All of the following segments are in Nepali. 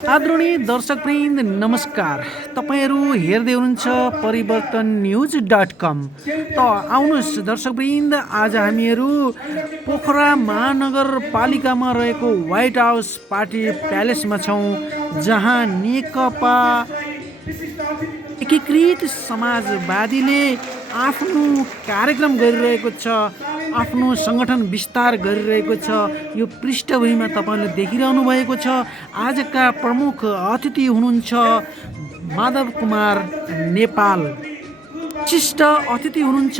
आदरणीय दर्शकवृन्द नमस्कार। तपाईहरू हेर्दै हुनुहुन्छ परिवर्तन न्युज .com। त आउनुहोस् दर्शकवृन्द, आज हामीहरू पोखरा महानगरपालिकामा रहेको व्हाइट हाउस पार्टी प्यालेसमा छौँ, जहाँ नेकपा एकीकृत समाजवादीले आफ्नो कार्यक्रम गरिरहेको छ, आफ्नो सङ्गठन विस्तार गरिरहेको छ। यो पृष्ठभूमिमा तपाईँले देखिरहनु भएको छ। आजका प्रमुख अतिथि हुनुहुन्छ माधव कुमार नेपाल। विशिष्ट अतिथि हुनुहुन्छ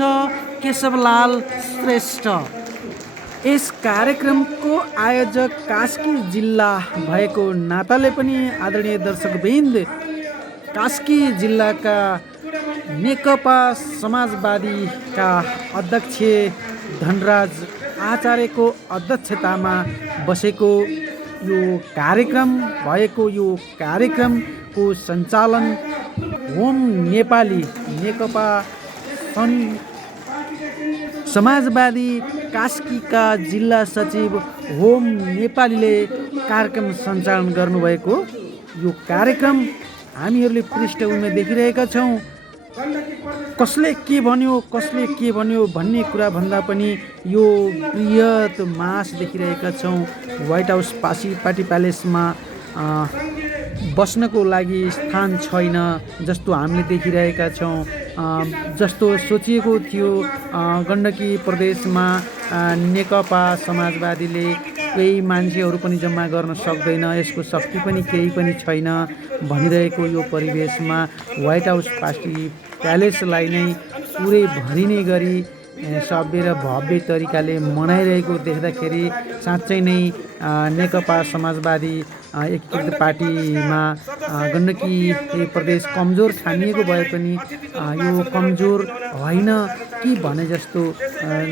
केशवलाल श्रेष्ठ। यस कार्यक्रमको आयोजक कास्की जिल्ला भएको नाताले पनि आदरणीय दर्शकवृन्द, कास्की जिल्लाका नेकपा समाजवादीका अध्यक्ष धनराज आचार्यको अध्यक्षतामा बसेको यो कार्यक्रमको सञ्चालन होम नेपाली नेकपा समाजवादी कास्कीका जिल्ला सचिव होम नेपालीले कार्यक्रम सञ्चालन गर्नुभएको यो कार्यक्रम हामीहरूले पृष्ठभूमिमा देखिरहेका छौँ। कसले के भन्यो भन्ने कुरा भन्दा पनि यो बृहत मास देखिरहेका छौँ। व्हाइट हाउस पार्टी प्यालेसमा बस्नको लागि स्थान छैन जस्तो हामीले देखिरहेका छौँ। जस्तो सोचिएको थियो गण्डकी प्रदेशमा नेकपा समाजवादीले केही मान्छेहरू पनि जम्मा गर्न सक्दैन, यसको शक्ति पनि केही पनि छैन भनिरहेको यो परिवेशमा व्हाइट हाउस पार्टी प्यालेसलाई नै पुरै भरिने गरी सभ्य र भव्य तरिकाले मनाइरहेको देख्दाखेरि साँच्चै नै नेकपा समाजवादी एकीकृत पार्टीमा गण्डकी प्रदेश कमजोर ठानिएको भए पनि यो कमजोर होइन कि भने जस्तो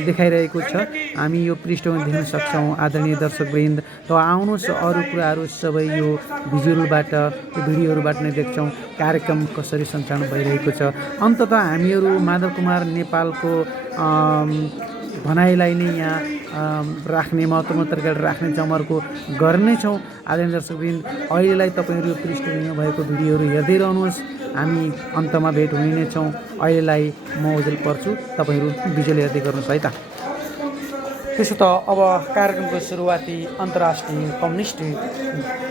देखाइरहेको छ। हामी यो पृष्ठमा देख्न सक्छौँ आदरणीय दर्शकवृन्द। त आउनुहोस् अरू कुराहरू सबै यो भिजुअलबाट, भिडियोहरूबाट नै देख्छौँ कार्यक्रम कसरी सञ्चालन भइरहेको छ। अन्ततः हामीहरू माधव कुमार नेपालको भनाइलाई नै यहाँ राख्ने, महत्त्वपूर्ण तरिकाले राख्ने जमर्को गर्नेछौँ। आदरणीय दर्शकवृन्द, अहिलेलाई तपाईँहरू यो पृष्ठभूमिमा भएको भिडियोहरू हेर्दै रहनुहोस्। हामी अन्तमा भेट हुने नै छौँ। अहिलेलाई म ओझेल पर्छु, तपाईँहरू भिजुअल हेर्दै गर्नुहोस् है त। त्यसो त अब कार्यक्रमको सुरुवाती अन्तर्राष्ट्रिय कम्युनिस्ट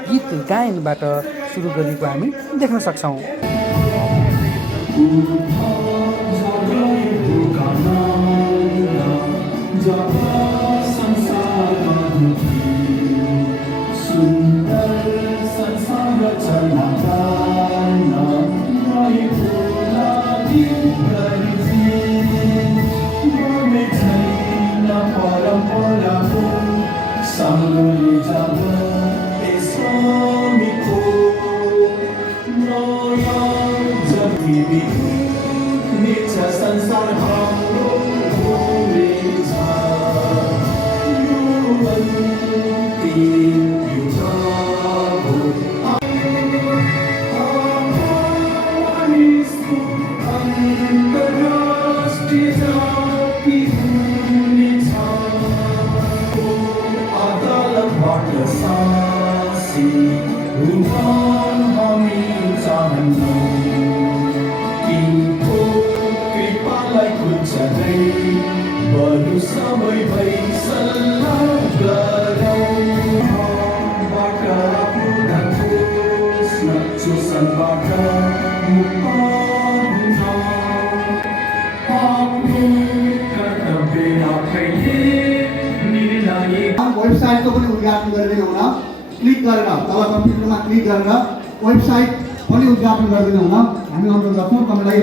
गीत गायनबाट सुरु गरेको हामी देख्न सक्छौँ। वेबसाइटको पनि उद्घाटन गरिदिनु हुन, क्लिक गरेर तल कम्प्युटरमा क्लिक गरेर वेबसाइट पनि उद्घाटन गरिदिनु हुन हामी अनुरोध गर्छौँ। तपाईँलाई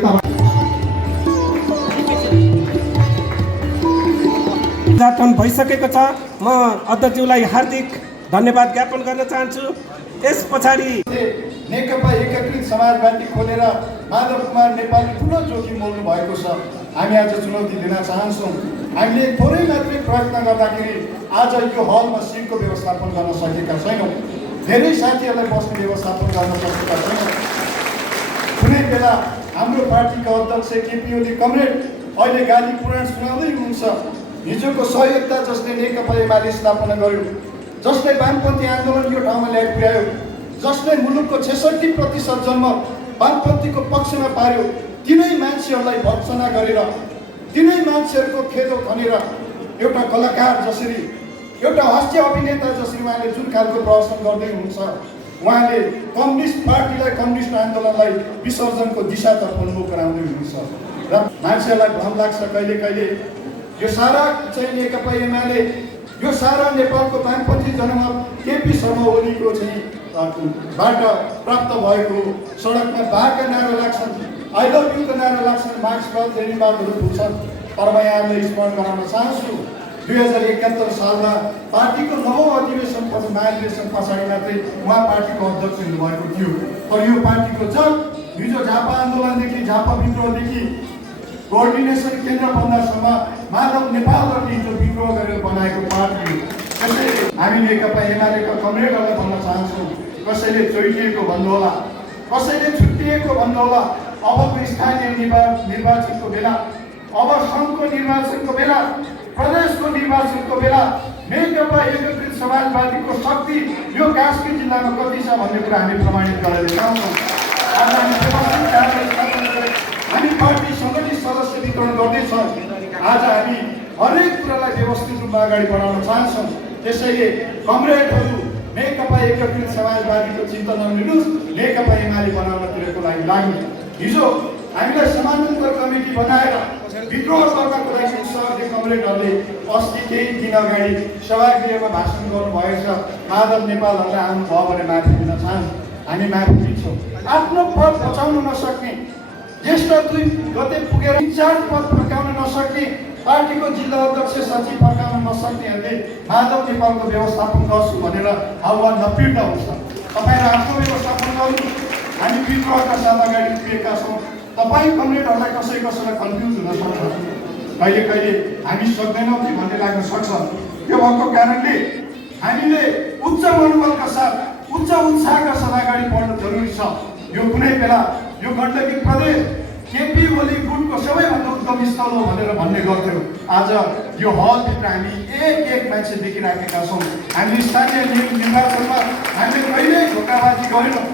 उद्घाटन भइसकेको छ। म अध्यक्षज्यूलाई हार्दिक धन्यवाद ज्ञापन गर्न चाहन्छु। यस पछाडि नेकपा एकीकृत समाजवादी खोलेर माधव कुमार नेपालले ठुलो जोखिम बोल्नु भएको छ। हामी आज चुनौती दिन चाहन्छौँ। हामीले थोरै मात्रै प्रयत्न गर्दाखेरि आज यो हलमा सिटको व्यवस्थापन गर्न सकेका छैनौँ। धेरै साथीहरूलाई बस्ने व्यवस्थापन गर्न सकेका छैनौँ। कुनै बेला हाम्रो पार्टीका अध्यक्ष केपी ओली कमरेड अहिले गाली पुराण सुनाउँदै हुनुहुन्छ। हिजोको सहयोगता जसले नेकपा एमाले स्थापना गर्यो, जसले वामपन्थी आन्दोलन यो ठाउँमा ल्याइ पुर्यायो, जसले मुलुकको 66% जन्म वामपन्थीको पक्षमा पार्यो, तिनै मान्छेहरूलाई भर्त्सना गरेर, तिनै मान्छेहरूको खेदो खनेर एउटा कलाकार जसरी, एउटा हास्य अभिनेता जसरी उहाँले जुन खालको प्रदर्शन गर्दै हुनुहुन्छ, उहाँले कम्युनिस्ट पार्टीलाई, कम्युनिस्ट आन्दोलनलाई विसर्जनको दिशातर्फ उन्मुख गराउँदै हुनुहुन्छ। र मान्छेहरूलाई भ्रम लाग्छ कहिले कहिले यो सारा चाहिँ नेकपा एमाले, यो सारा नेपालको वामपन्थी जनमत केपी शर्मा ओलीको चाहिँ बाट प्राप्त भएको सडकमा बाका नारा लाग्छन्, आई लभ यूका नारा लाग्छन्, मार्क्सवाद लेनिनवादहरू पुग्छन्। तर म यहाँलाई स्मरण गराउन चाहन्छु 2071 सालमा पार्टीको 9औं अधिवेशन महाधिवेशन पछाडि मात्रै उहाँ पार्टीको अध्यक्ष हुनुभएको थियो। तर यो पार्टीको जब हिजो झापा आन्दोलनदेखि, झापा विद्रोहदेखि कोअर्डिनेसन केन्द्र बन्दासम्म माधव नेपालबाट हिजो विद्रोह गरेर बनाएको पार्टी हो। त्यसैले हामी नेकपा एमालेका कमरेडहरूलाई भन्न चाहन्छौँ, कसैले चोइटिएको भन्नुहोला, कसैले छुट्टिएको भन्नुहोला। अबको स्थानीय निर्वाचनको बेला, अब सङ्घको निर्वाचनको बेला, प्रदेशको निर्वाचनको बेला नेकपा एकीकृत समाजवादीको शक्ति यो कास्की जिल्लामा कति छ भन्ने कुरा हामी प्रमाणित गरेर देखाउँछौँ। आज हामी पार्टी सङ्गठित सदस्य वितरण गर्दैछौँ। आज हामी हरेक कुरालाई व्यवस्थित रूपमा अगाडि बढाउन चाहन्छौँ। त्यसैले कमरेडहरू नेकपा एकीकृत समाजवादीको चिन्तन लिनुहोस्, नेकपा एमाले बनाउनतिरको लागि लाग्नु। हिजो हामीलाई समानान्तर कमिटी बनाएर विद्रोह गर्नको लागि उत्साहले कमरेडहरूले अस्ति केही दिन अगाडि सभागृहमा भाषण गर्नुभएको छ। माधव नेपालहरूलाई आउनुभयो भने माफी दिन चाहन्छु, हामी माफी दिन्छौँ। आफ्नो पद बचाउन नसक्ने, ज्येष्ठ 2 गते पुगेर इन्चार्ज पद फर्काउन नसक्ने, पार्टीको जिल्ला अध्यक्ष सचिव फर्काउन नसक्नेहरूले माधव नेपालको व्यवस्थापन गर्छु भनेर आह्वान नपिर्दा हुन्छ। तपाईँहरू आफ्नो व्यवस्थापन गर्नु। हामी विद्रोहका साथ अगाडि पुगेका छौँ। तपाईँ कमरेडहरूलाई कसैलाई कन्फ्युज हुन सक्छ, कहिले कहिले हामी सक्दैनौँ कि भन्ने लाग्न सक्छ। त्यो भएको कारणले हामीले उच्च मनोबलका साथ, उच्च उत्साहका साथ अगाडि बढ्नु जरुरी छ। यो कुनै बेला यो गण्डकी प्रदेश केपी ओली गुटको सबैभन्दा उत्तम स्थल हो भनेर भन्ने गर्थ्यौँ। आज यो हलभित्र हामी एक मान्छे देखिराखेका छौँ। हामी स्थानीय निर्वाचनमा हामीले कहिल्यै धोकाबाजी गरेनौँ,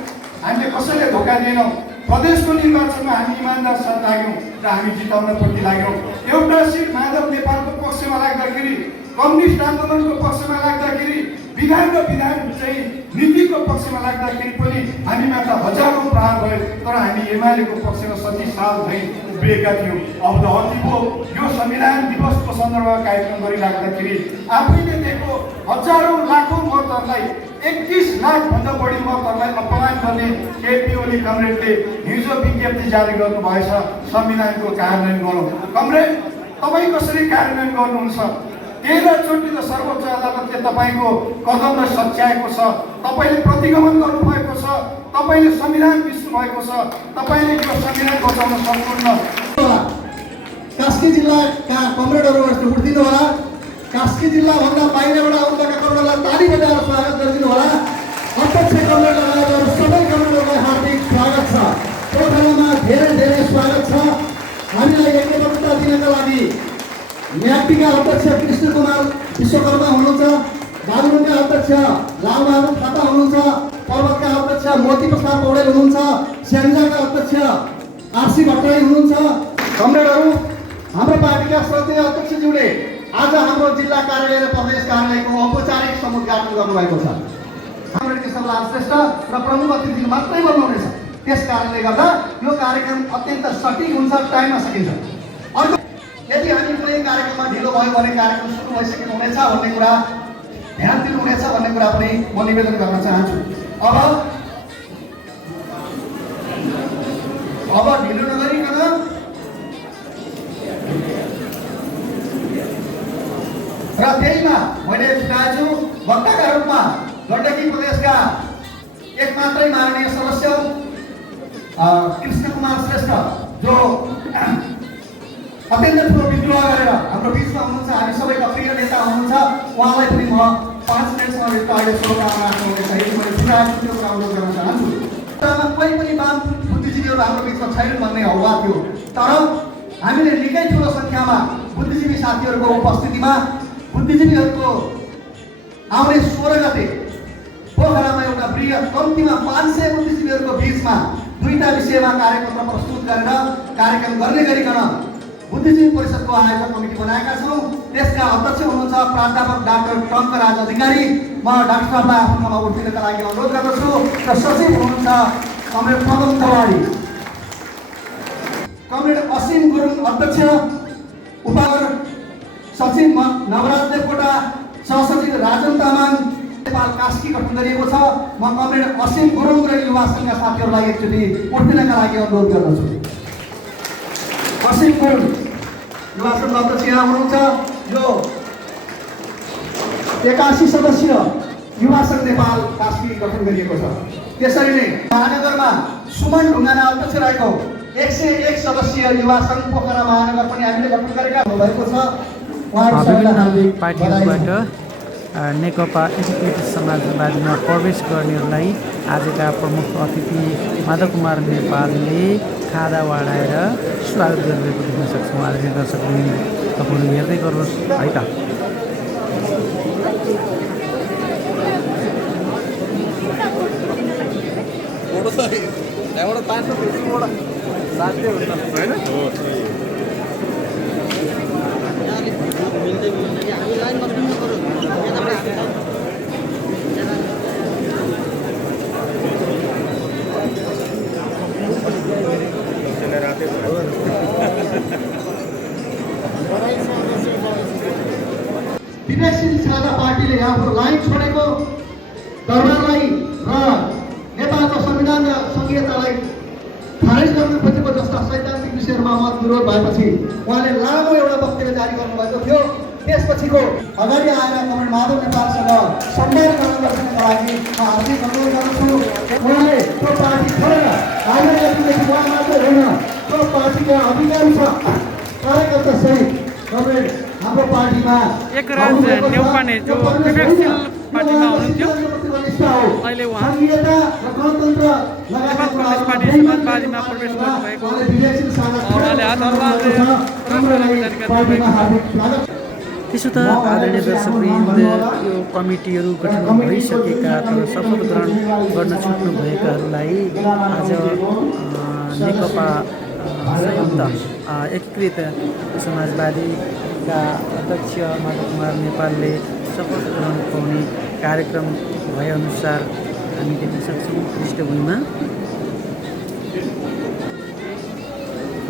हामीले कसैले धोका दिएनौँ। प्रदेशको निर्वाचनमा हामी इमान्दार साथ लाग्यौँ र हामी जिताउनपट्टि लाग्यौँ। एउटा सिट माधव नेपालको पक्षमा लाग्दाखेरि, कम्युनिस्ट आन्दोलनको पक्षमा लाग्दाखेरि, विधान र विधान चाहिँ नीतिको पक्षमा लाग्दाखेरि पनि हामीमाथि हजारौँ प्रहार भयो। तर हामी एमालेको पक्षमा 37 साल झैँ उभिएका थियौँ। अब त अन्तिमको यो संविधान दिवसको सन्दर्भमा कार्यक्रम गरिराख्दाखेरि आफैले दिएको हजारौँ लाखौँ मतहरूलाई, 31 लाखभन्दा बढी मतहरूलाई अपमान गर्ने केपी ओली कमरेडले हिजो विज्ञप्ति जारी गर्नुभएछ, संविधानको कार्यान्वयन गरौँ। कमरेड, तपाईँ कसरी कार्यान्वयन गर्नुहुन्छ? 13 चोटि त सर्वोच्च अदालतले तपाईँको कदमलाई सच्याएको छ। तपाईँले प्रतिगमन गर्नुभएको छ, तपाईँले संविधान बिच्नु भएको छ, तपाईँले यो संविधान बचाउन सक्नुहुन्न। कास्की जिल्लाका कमरेडहरू उठिदिनु होला। कास्की जिल्लाभन्दा बाहिरबाट आउनुभएका कमरेडलाई ताली बजाएर स्वागत गरिदिनु होला। अध्यक्ष कमरेड लगायत सबै कमरेडहरूलाई हार्दिक स्वागत छ। पोखरामा धेरै स्वागत छ। हामीलाई एकता दिनका लागि म्यापीका अध्यक्ष कृष्ण कुमार विश्वकर्मा हुनुहुन्छ, बागलुङका अध्यक्ष लालबहादुर थापा हुनुहुन्छ, पर्वतका अध्यक्ष मोती प्रसाद पौडेल हुनुहुन्छ, स्याङ्जाका अध्यक्ष आरसी भट्टराई हुनुहुन्छ। कमरेडहरू, हाम्रो पार्टीका श्रद्धेय अध्यक्षज्यूले आज हाम्रो जिल्ला कार्यालय र प्रदेश कार्यालयको औपचारिक समुद्घाटन गर्नुभएको छ। हाम्रो कृष्णलाल श्रेष्ठ र प्रमुख अतिथिले मात्रै बोल्नुहुनेछ। त्यस कारणले गर्दा यो कार्यक्रम अत्यन्त सटिक हुन्छ, टाइममा सकिन्छ। अर्को, यदि हामी कुनै कार्यक्रममा ढिलो भयो भने कार्यक्रम सुरु भइसकेको हुनेछ भन्ने कुरा ध्यान दिनुहुनेछ भन्ने कुरा पनि म निवेदन गर्न चाहन्छु। अब ढिलो नगरिकन र त्यहीमा मैले छुटाएको छु वक्ताका रूपमा गण्डकी प्रदेशका एक मात्रै माननीय सदस्य कृष्ण कुमार श्रेष्ठ, जो अत्यन्त ठुलो विद्रोह गरेर हाम्रो बिचमा हुनुहुन्छ, हामी सबैका प्रिय नेता हुनुहुन्छ। उहाँलाई पनि म 5 मिनटसम्म भित्र अहिले श्रोतामा राख्नुहुनेछ। यदि मैले छुटाएको त्यो कुरा अनुरोध गर्न चाहन्छु। कोही पनि वाम बुद्धिजीवीहरू हाम्रो बिचमा छैनन् भन्ने हौवा थियो, तर हामीले निकै ठुलो सङ्ख्यामा बुद्धिजीवी साथीहरूको उपस्थितिमा बुद्धिजीवीहरूको आउने 16 गते पोखरामा एउटा बृहत कम्तीमा 500 बुद्धिजीवीहरूको बिचमा दुईटा विषयमा कार्यक्रम प्रस्तुत गरेर कार्यक्रम गर्ने गरिकन बुद्धिजीवी परिषदको आयोजक कमिटी बनाएका छौँ। त्यसका अध्यक्ष हुनुहुन्छ प्राध्यापक डाक्टर टङ्कराज अधिकारी। म डाक्टर साहबलाई आफ्नो ठाउँमा उठ्नका लागि अनुरोध गर्दछु र सचिव हुनुहुन्छ कमरेड पदम तवाडी, कमरेड असीम गुरुङ अध्यक्ष, उपाध्यक्ष सचिव नवराज देवकोटा, सहसचिव राजन तामाङ। नेपाल कास्की गठन गरिएको छ। म कमरेड असीम गुरुङ र युवा सङ्घका साथीहरूलाई एकचोटि उठ्नका लागि अनुरोध गर्दछु। असीम गुरुङ युवा सङ्घ अध्यक्ष यहाँ हुनुहुन्छ। यो 81 सदस्य युवा सङ्घ नेपाल कास्की गठन गरिएको छ। त्यसरी नै महानगरमा सुमन ढुङ्गाना अध्यक्ष रहेको 101 सदस्यीय युवा सङ्घ पोखरा महानगर पनि हामीले गठन गरेका भएको छ। विभिन्न पार्टीहरूबाट नेकपा एकीकृत समाजवादीमा प्रवेश गर्नेहरूलाई आजका प्रमुख अतिथि माधव कुमार नेपालले खादा वाढाएर स्वागत गरिरहेको देख्न सक्छौँ। आदरणीय दर्शकवृन्द, तपाईँहरू हेर्दै गर्नुहोस् है त। विवेकशील साझा पार्टीले आफ्नो लाइन छोडेको दरबारलाई र नेपालको संविधान र संहितालाई खारेज गर्न खोजेको जस्ता सैद्धान्तिक विषयहरूमा मत विरोध भएपछि उहाँले लामो एउटा वक्तव्य जारी गर्नुभएको थियो। त्यसपछिको अगाडि आएर कमरेड माधव नेपालसँग सम्मान गर्नका लागि म हार्दिक अनुरोध गर्दछु। उहाँले त्यो पार्टी छोडेर आइरहेदेखि उहाँ मात्र होइन, त्यो पार्टीका अधिकांश कार्यकर्ता सहित कमरेड हाम्रो पार्टीमा एकराज नेउपाने जो विवेकशील पार्टीमा हुनुहुन्थ्यो, अहिले उहाँ नेपाल कम्युनिस्ट पार्टी समाजवादीमा प्रवेश गर्नुभएको उहाँले हातहरुवा त्यसो त आदरणीय दर्शकवृन्द, यो कमिटीहरू गठन भइसकेका तर शपथ ग्रहण गर्न छुट्नु भएकाहरूलाई आज नेकपा संयुक्त एकीकृत समाजवादीका अध्यक्ष माधव कुमार नेपालले शपथ ग्रहण पाउने कार्यक्रम भएअनुसार हामी देख्न सक्छौँ। पृष्ठभूमिमा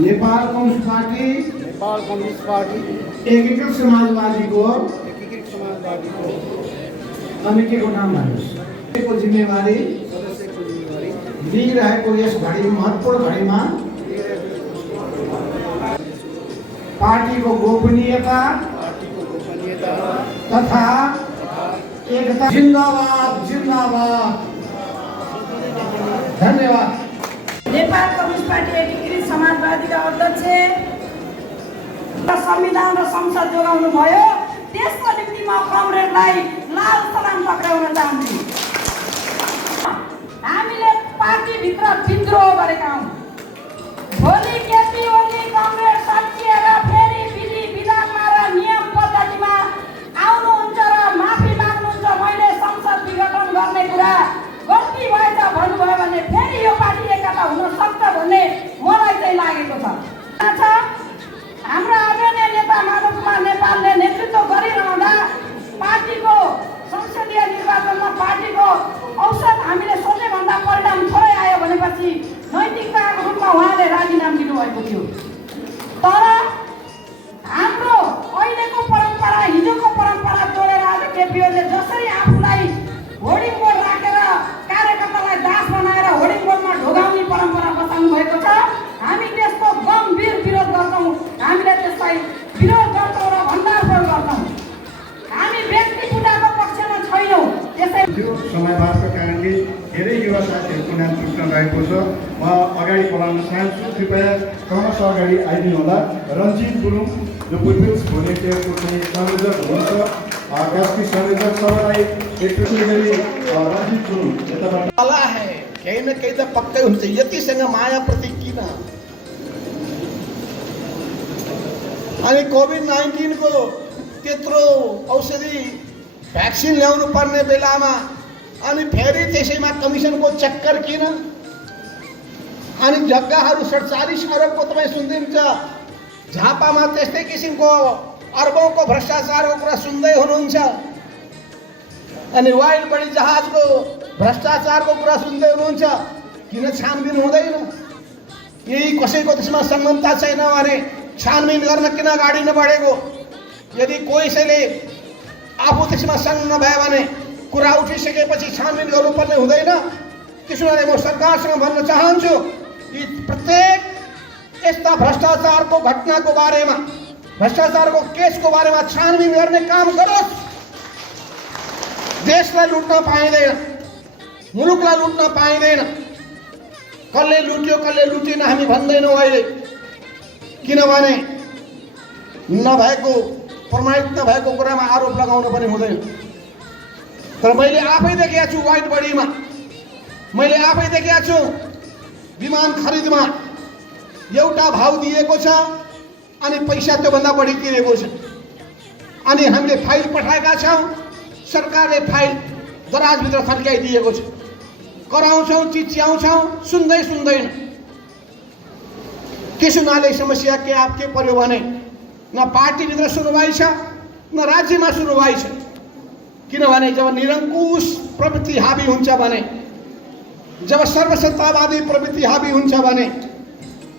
नेपाल कम्युनिस्ट पार्टी एकीकृत समाजवादीको कमिटीको नाम भन्नुहोस्। जिम्मेवारी लिइरहेको यस घडी महत्त्वपूर्ण घडीमा पार्टीको गोपनीयता तथा एकता जिन्दाबाद जिन्दाबाद। धन्यवाद। नेपाल कम्युनिस्ट पार्टी एकीकृत समाजवादीका अध्यक्ष संविधान र संसद जोगाउनु भयो, त्यसको निम्ति म कमरेडलाई लाल सलाम पक्राउन चाहन्छु। हामीले पार्टीभित्र विद्रोह गरेका हौँ। भोलि केपी ओली कमरेड सकिएर फेरि विधि विधानमा र नियम पद्धतिमा आउनुहुन्छ र माफी माग्नुहुन्छ। मैले संसद विघटन गर्ने कुरा गल्ती भएछ भन्नुभयो भने फेरि यो पार्टी एकता हुन सक्छ भन्ने मलाई चाहिँ लागेको छ। हाम्रो आदरणीय नेता माधव कुमार नेपालले नेतृत्व गरिरहँदा पार्टीको संसदीय निर्वाचनमा पार्टीको औसत हामीले सोचेभन्दा परिणाम थोरै आयो भनेपछि नैतिकताको रूपमा उहाँले राजीनामा दिनुभएको थियो। तर हाम्रो अहिलेको परम्परा, हिजोको परम्परा तोडेर आज केपी ओलीले जसरी आफूलाई होर्डिङ बोर्ड राखेर कार्यकर्तालाई दास बनाएर होर्डिङ बोर्डमा ढोगाउने परम्परा बचाउनु भएको छ। हामी त्यसको गम्भीर विरोध गर्छौँ। हामीले त्यसलाई विरोध गर्छौँ र भण्डारफोड गर्छौँ। हामी व्यक्ति पूजाको पक्षमा छैनौँ। त्यसै समयभावका कारणले धेरै युवा साथीहरूको नाम छुट्न गएको छ। म अगाडि बढाउन चाहन्छु, कृपया क्रमशः अगाडि आइदिनु होला। रञ्जित गुरुङ जो बुद्धिस्ट भोलिन्टियरको चाहिँ संयोजक हुनुहुन्छ, कास्की संयोजक सबैलाई एकचोटि गरी रञ्जित गुरुङ यताबाट कला है केही न केही त पक्कै हुन्छ। यतिसँग माया प्रति किन? अनि कोभिड-19 को त्यत्रो औषधि भ्याक्सिन ल्याउनु पर्ने बेलामा अनि फेरि त्यसैमा कमिसनको चक्कर किन? अनि जग्गाहरू 47 अरबको तपाईँ सुन्दै हुनुहुन्छ। झापामा त्यस्तै किसिमको अर्बौंको भ्रष्टाचारको कुरा सुन्दै हुनुहुन्छ। अनि वाइल्ड बडी जहाजको भ्रष्टाचारको कुरा सुन्दै हुनुहुन्छ। किन छानबिन हुँदैन? यही कसैको त्यसमा संलग्नता छैन भने छानबिन गर्न किन अगाडि नबढेको? यदि कसैले आफू त्यसमा संलग्न भयो भने कुरा उठिसकेपछि छानबिन गर्नुपर्ने हुँदैन? त्यसो भए म सरकारसँग भन्न चाहन्छु कि प्रत्येक यस्ता भ्रष्टाचारको घटनाको बारेमा, भ्रष्टाचारको केसको बारेमा छानबिन गर्ने काम गरोस्। देशलाई लुट्न पाइँदैन, मुलुकलाई लुट्न पाइँदैन। कसले लुट्यो कसले लुटेन हामी भन्दैनौँ अहिले, किनभने नभएको, प्रमाणित नभएको कुरामा आरोप लगाउन पनि हुँदैन। तर मैले आफै देखेको छु वाइट बडीमा, मैले आफै देखेको छु विमान खरिदमा एउटा भाउ दिएको छ अनि पैसा त्योभन्दा बढी तिरेको छ। अनि हामीले फाइल पठाएका छौँ, सरकारले फाइल दराजभित्र थन्काइदिएको छ। कराउँछौँ, चिच्याउँछौँ, सुन्दैन। त्यसो हुनाले समस्या के पर्यो भने न पार्टीभित्र सुनवाई छ न राज्यमा सुनवाई छ। किनभने जब निरङ्कुश प्रवृत्ति हावी हुन्छ भने, जब सर्वसत्तावादी प्रवृत्ति हावी हुन्छ भने,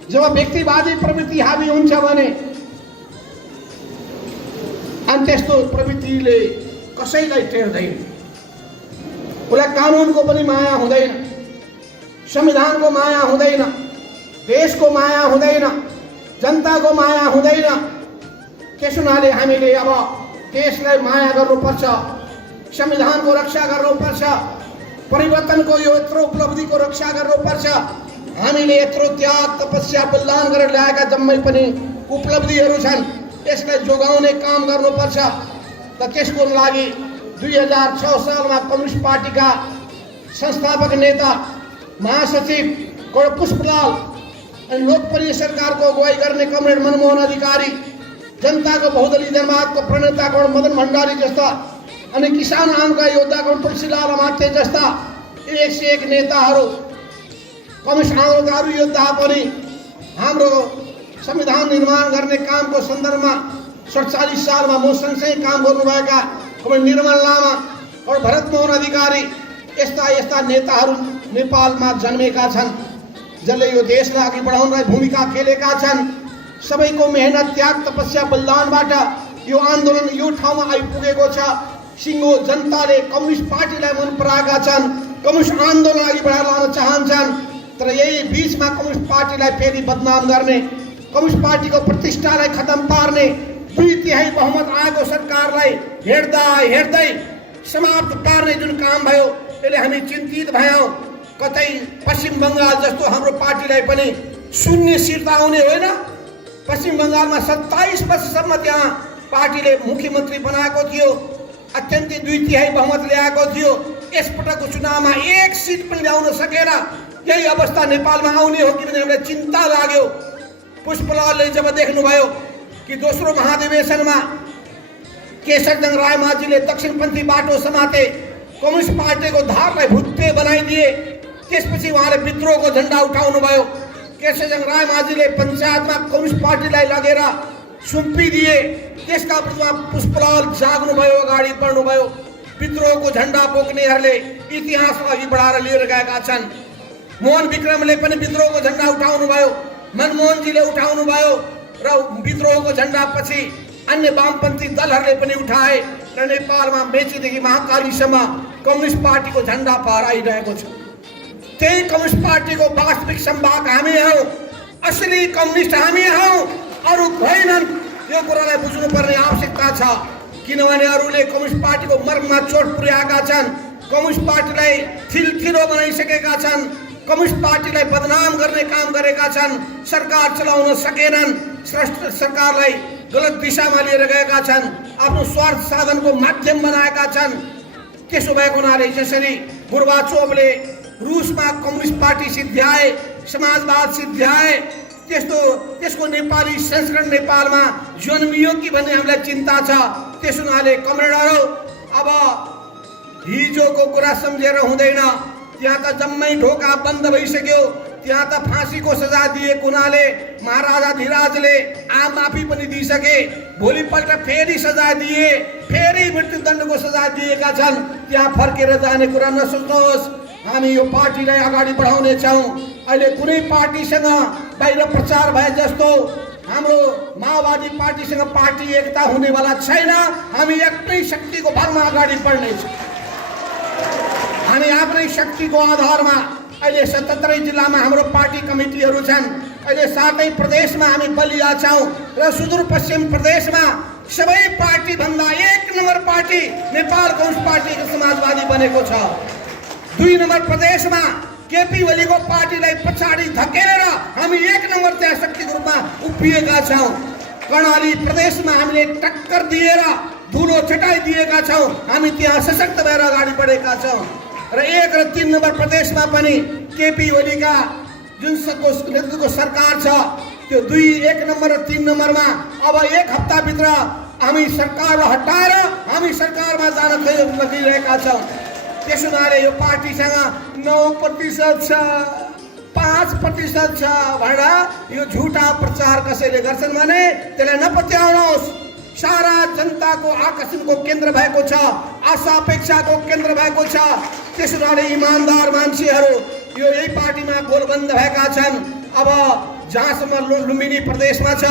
जब व्यक्तिवादी प्रवृत्ति हावी हुन्छ भने, अनि त्यस्तो प्रवृत्तिले कसैलाई टेर्दैन। उसलाई कानुनको पनि माया हुँदैन, संविधानको माया हुँदैन, देशको माया हुँदैन, जनताको माया हुँदैन। त्यसो हुनाले हामीले अब देशलाई माया गर्नुपर्छ, संविधानको रक्षा गर्नुपर्छ, परिवर्तनको यो यत्रो उपलब्धिको रक्षा गर्नुपर्छ। हामीले यत्रो त्याग तपस्या बलिदान गरेर ल्याएका जम्मै पनि उपलब्धिहरू छन्, यसलाई जोगाउने काम गर्नुपर्छ। र त्यसको लागि 2006 सालमा कम्युनिस्ट पार्टीका संस्थापक नेता महासचिव कर्ण पुष्पलाल अनि लोकप्रिय सरकारको अगुवाई गर्ने कमरेड मनमोहन अधिकारी, जनताको बहुदलीय जनवादको प्रणेता कर्ण मदन भण्डारी जस्ता अनि किसान आन्दोलनका योद्धा कर्ण तुलसीलाल अमात्य जस्ता 101 नेताहरू, कम्युनिस्ट आन्दोलनका योद्धा पनि हाम्रो संविधान निर्माण गर्ने कामको सन्दर्भमा 47 सालमा म सँगसँगै काम गर्नुभएका कमरेड निर्मल लामा और भरतमोहन अधिकारी यस्ता नेताहरू नेपालमा जन्मेका छन्, जसले यो देशलाई अघि बढाउनलाई भूमिका खेलेका छन्। सबैको मेहनत, त्याग, तपस्या, बलिदानबाट यो आन्दोलन यो ठाउँमा आइपुगेको छ। सिङ्गो जनताले कम्युनिस्ट पार्टीलाई मन पराएका छन्, कम्युनिस्ट आन्दोलन अघि बढाएर लान चाहन्छन्। तर यही बीचमा कम्युनिस्ट पार्टीलाई फेरि बदनाम गर्ने, कम्युनिस्ट पार्टीको प्रतिष्ठालाई खतम पार्ने, 2/3 बहुमत आएको सरकारलाई हेर्दै समाप्त पार्ने जुन काम भयो, यसले हामी चिन्तित भयौँ। कतै पश्चिम बङ्गाल जस्तो हाम्रो पार्टीलाई पनि शून्य सिट आउने होइन। पश्चिम बङ्गालमा 27 वर्षसम्म त्यहाँ पार्टीले मुख्यमन्त्री बनाएको थियो, अत्यन्तै 2/3 बहुमत ल्याएको थियो। यसपटकको चुनावमा 1 सिट पनि ल्याउन सकेन। यही अवस्था नेपालमा आउने हो कि भन्ने हामीलाई चिन्ता लाग्यो। पुष्पलालले जब देख्नुभयो कि दोस्रो महाधिवेशनमा केशरजंग रायमाझीले दक्षिणपन्थी बाटो समाते, कम्युनिस्ट पार्टीको धारलाई भुत्ते बनाइदिए, त्यसपछि उहाँले विद्रोहको झण्डा उठाउनु भयो। केशरजंग रायमाझीले पञ्चायतमा कम्युनिस्ट पार्टीलाई लगेर सुम्पिदिए। त्यसका विरुद्धमा पुष्पलाल जाग्नुभयो, अगाडि बढ्नुभयो। विद्रोहको झण्डा बोक्नेहरूले इतिहास अघि बढाएर लिएर गएका छन्। मोहन विक्रमले पनि विद्रोहको झण्डा उठाउनु भयो, मनमोहनजीले उठाउनु भयो र विद्रोहको झण्डा पछि अन्य वामपन्थी दलहरूले पनि उठाए र नेपालमा मेचीदेखि महाकालीसम्म कम्युनिस्ट पार्टीको झण्डा फहराइरहेको छ। त्यही कम्युनिस्ट पार्टीको वास्तविक संवाहक हामी हौँ, असली कम्युनिस्ट हामी हौँ, अरू होइनन्। यो कुरालाई बुझ्नुपर्ने आवश्यकता छ, किनभने अरूले कम्युनिस्ट पार्टीको मर्ममा चोट पुर्याएका छन्, कम्युनिस्ट पार्टीलाई थिल्थिलो बनाइसकेका छन्, कम्युनिस्ट पार्टीलाई बदनाम गर्ने काम गरेका छन्, सरकार चलाउन सकेनन्, सरकारलाई गलत दिशामा लिएर गएका छन्, आफ्नो स्वार्थ साधनको माध्यम बनाएका छन्। त्यसो भएको हुनाले जसरी गोर्बाचोभले रुसमा कम्युनिस्ट पार्टी सिद्ध्याए, समाजवाद सिद्ध्याए, त्यसको नेपाली संस्करण नेपालमा जन्मियो कि भन्ने हामीलाई चिन्ता छ। त्यसो हुनाले कमरेडहरू, अब हिजोको कुरा सम्झेर हुँदैन। त्यहाँ त जम्मै ढोका बन्द भइसक्यो। त्यहाँ त फाँसीको सजाय दिएको हुनाले महाराजाधिराजले आम माफी पनि दिइसके। भोलिपल्ट फेरि सजाय दिए, फेरि मृत्युदण्डको सजाय दिएका छन्। त्यहाँ फर्केर जाने कुरा नसोच्नुहोस्। हामी यो पार्टीलाई अगाडि बढाउने छौँ। अहिले कुनै पार्टीसँग बाहिर प्रचार भए जस्तो हाम्रो माओवादी पार्टीसँग पार्टी एकता हुनेवाला छैन। हामी एक्लै शक्तिको भरमा अगाडि बढ्नेछौँ। हामी आफ्नै शक्तिको आधारमा अहिले 77 जिल्लामा हाम्रो पार्टी कमिटीहरू छन्। अहिले 7 प्रदेशमा हामी बलिया छौँ र सुदूरपश्चिम प्रदेशमा सबै पार्टी भन्दा 1 नम्बर पार्टी नेपाल कम्युनिस्ट पार्टीको समाजवादी बनेको छ। 2 नम्बर प्रदेशमा केपी ओलीको पार्टीलाई पछाडि धकेलेर हामी 1 नम्बर त्यहाँ शक्तिको रूपमा उभिएका छौँ। कर्णाली प्रदेशमा हामीले टक्कर दिएर धुलो छटाइदिएका छौँ। हामी त्यहाँ सशक्त भएर अगाडि बढेका छौँ र 1 र 3 नम्बर प्रदेशमा पनि केपी ओलीका जुन नेतृत्वको सरकार छ त्यो 2, 1 नम्बर र 3 नम्बरमा अब 1 हप्ताभित्र हामी सरकारलाई हटाएर हामी सरकारमा जान लगिरहेका छौँ। त्यसो हुनाले यो पार्टीसँग 9% छ, 5% छ भनेर यो झुटा प्रचार कसैले गर्छन् भने त्यसलाई नपत्याउनुहोस्। सारा जनताको आकर्षणको केन्द्र भएको छ, आशा अपेक्षाको केन्द्र भएको छ। त्यसो हुनाले इमान्दार मान्छेहरू यो यही पार्टीमा गोलबन्द भएका छन्। अब जहाँसम्म लुम्बिनी प्रदेशमा छ,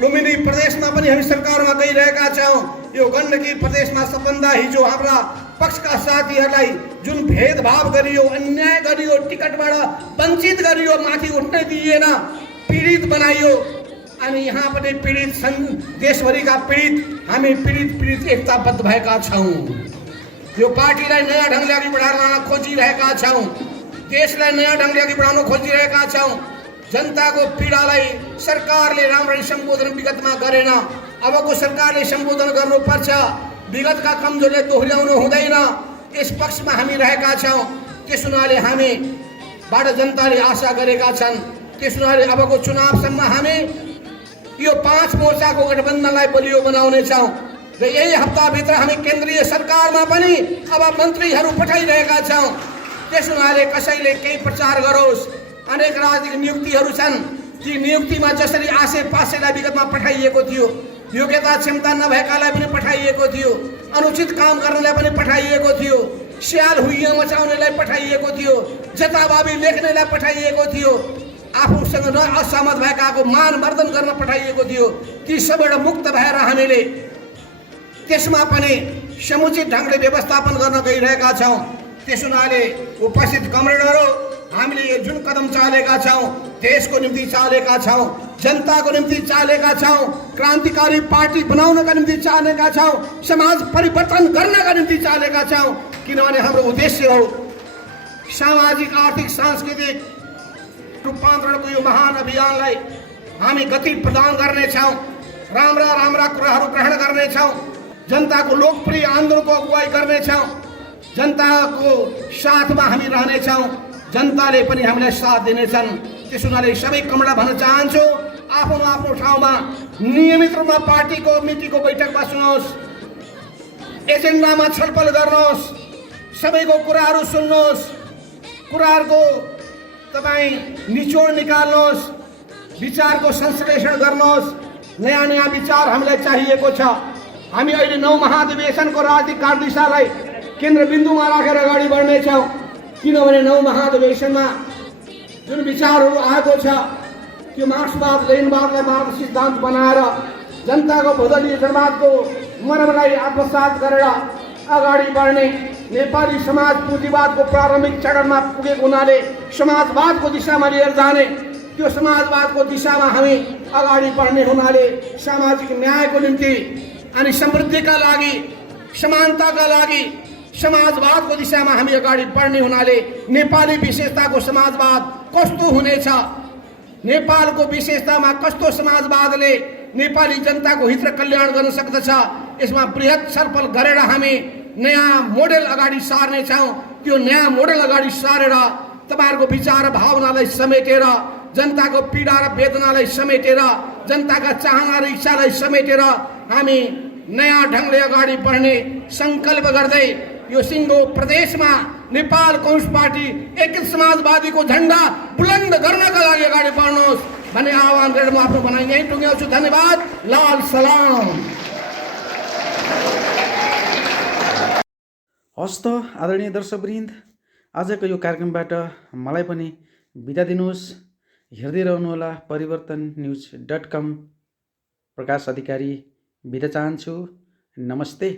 लुम्बिनी प्रदेशमा पनि हामी सरकारमा गइरहेका छौँ। यो गण्डकी प्रदेशमा सबभन्दा हिजो हाम्रा पक्षका साथीहरूलाई जुन भेदभाव गरियो, अन्याय गरियो, टिकटबाट वञ्चित गरियो, माथि उठ्नै दिइएन, पीडित बनाइयो। अनि यहाँ पनि पीडित छन्, देशभरिका पीडित। हामी पीडित एकताबद्ध भएका छौँ। यो पार्टीलाई नयाँ ढङ्गले अघि बढाएर लान खोजिरहेका छौँ। देशलाई नयाँ ढङ्गले अघि बढाउन खोजिरहेका छौँ। जनताको पीडालाई सरकारले राम्ररी सम्बोधन विगतमा गरेन। अबको सरकारले सम्बोधन गर्नुपर्छ। विगतका कमजोरले दोहोऱ्याउनु हुँदैन। यस पक्षमा हामी रहेका छौँ। त्यस हुनाले हामीबाट जनताले आशा गरेका छन्। त्यस हुनाले अबको चुनावसम्म हामी यो 5 मोर्चाको गठबन्धनलाई बलियो बनाउनेछौँ र यही हप्ताभित्र हामी केन्द्रीय सरकारमा पनि अब मन्त्रीहरू पठाइरहेका छौँ। त्यस हुनाले कसैले केही प्रचार गरोस्। अनेक राजनीतिक नियुक्तिहरू छन्। ती नियुक्तिमा जसरी आसेपासेलाई विगतमा पठाइएको थियो, योग्यता क्षमता नभएकालाई पनि पठाइएको थियो, अनुचित काम गर्नेलाई पनि पठाइएको थियो, स्याल हुइया मचाउनेलाई पठाइएको थियो, जताभावी लेख्नेलाई पठाइएको थियो, आफूसँग असहमत भएकाको मानवर्धन गर्न पठाइएको थियो। ती सबैबाट मुक्त भएर हामीले त्यसमा पनि समुचित ढङ्गले व्यवस्थापन गर्न गइरहेका छौँ। त्यस हुनाले उपस्थित कमरेडहरू, हामीले यो जुन कदम चालेका छौँ, देशको निम्ति चालेका छौँ, जनताको निम्ति चालेका छौँ, क्रान्तिकारी पार्टी बनाउनका निम्ति चालेका छौँ, समाज परिवर्तन गर्नका निम्ति चालेका छौँ। किनभने हाम्रो उद्देश्य हो सामाजिक, आर्थिक, सांस्कृतिक रूपान्तरणको यो महान अभियानलाई हामी गति प्रदान गर्नेछौँ। राम्रा कुराहरू ग्रहण गर्नेछौँ। जनताको लोकप्रिय आन्दोलनको अगुवाई गर्नेछौँ। जनताको साथमा हामी रहनेछौँ। जनताले पनि हामीलाई साथ दिनेछन्। त्यस हुनाले सबै कमरेडलाई भन्न चाहन्छु, आफ्नो ठाउँमा नियमित रूपमा पार्टीको मिटिङको बैठक बस्नुहोस्, एजेन्डामा छलफल गर्नुहोस्, सबैको कुराहरू सुन्नुहोस्, कुराहरूको तपाईँ निचोड निकाल्नुहोस्, विचारको संश्लेषण गर्नुहोस्। नयाँ विचार हामीलाई चाहिएको छ। हामी अहिले 9 महाधिवेशनको राजनीतिक कार्यदिशालाई केन्द्रबिन्दुमा राखेर अगाडि बढ्नेछौँ। किनभने 9 महाधिवेशनमा जुन विचारहरू आएको छ त्यो मार्क्सवाद लेनिनवादलाई मार्ग सिद्धान्त बनाएर जनताको बहुदलीय जनवादको मर्मलाई आत्मसात गरेर अगाडि बढ्ने, नेपाली समाज पुँजीवादको प्रारम्भिक चरणमा पुगेको हुनाले समाजवादको दिशामा लिएर जाने, त्यो समाजवादको दिशामा हामी अगाडि बढ्ने हुनाले सामाजिक न्यायको निम्ति अनि समृद्धिका लागि, समानताका लागि समाजवादको दिशामा हामी अगाडि बढ्ने हुनाले नेपाली विशेषताको समाजवाद कस्तो हुनेछ, नेपालको विशेषतामा कस्तो समाजवादले नेपाली जनताको हित र कल्याण गर्न सक्दछ, यसमा बृहत छलफल गरेर हामी नयाँ मोडेल अगाडि सार्नेछौँ। त्यो नयाँ मोडेल अगाडि सारेर तपाईँहरूको विचार भावनालाई समेटेर, जनताको पीडा र वेदनालाई समेटेर, जनताका चाहना र इच्छालाई समेटेर हामी नयाँ ढङ्गले अगाडि बढ्ने सङ्कल्प गर्दै यो सिङ्गो प्रदेशमा नेपाल कम्युनिस्ट पार्टी एकीकृत समाजवादीको झन्डा बुलन्द गर्नका लागि अगाडि बढ्नुहोस् भन्ने आह्वान गरेर म आफ्नो भनाइ यहीँ टुङ्ग्याउँछु। धन्यवाद। लाल सलाम। हस् त आदरणीय दर्शकवृन्द, आजको यो कार्यक्रमबाट मलाई पनि बिदा दिनुहोस्। हेर्दै रहनुहोला परिवर्तनन्युज.com। प्रकाश अधिकारी बिदा चाहन्छु। नमस्ते।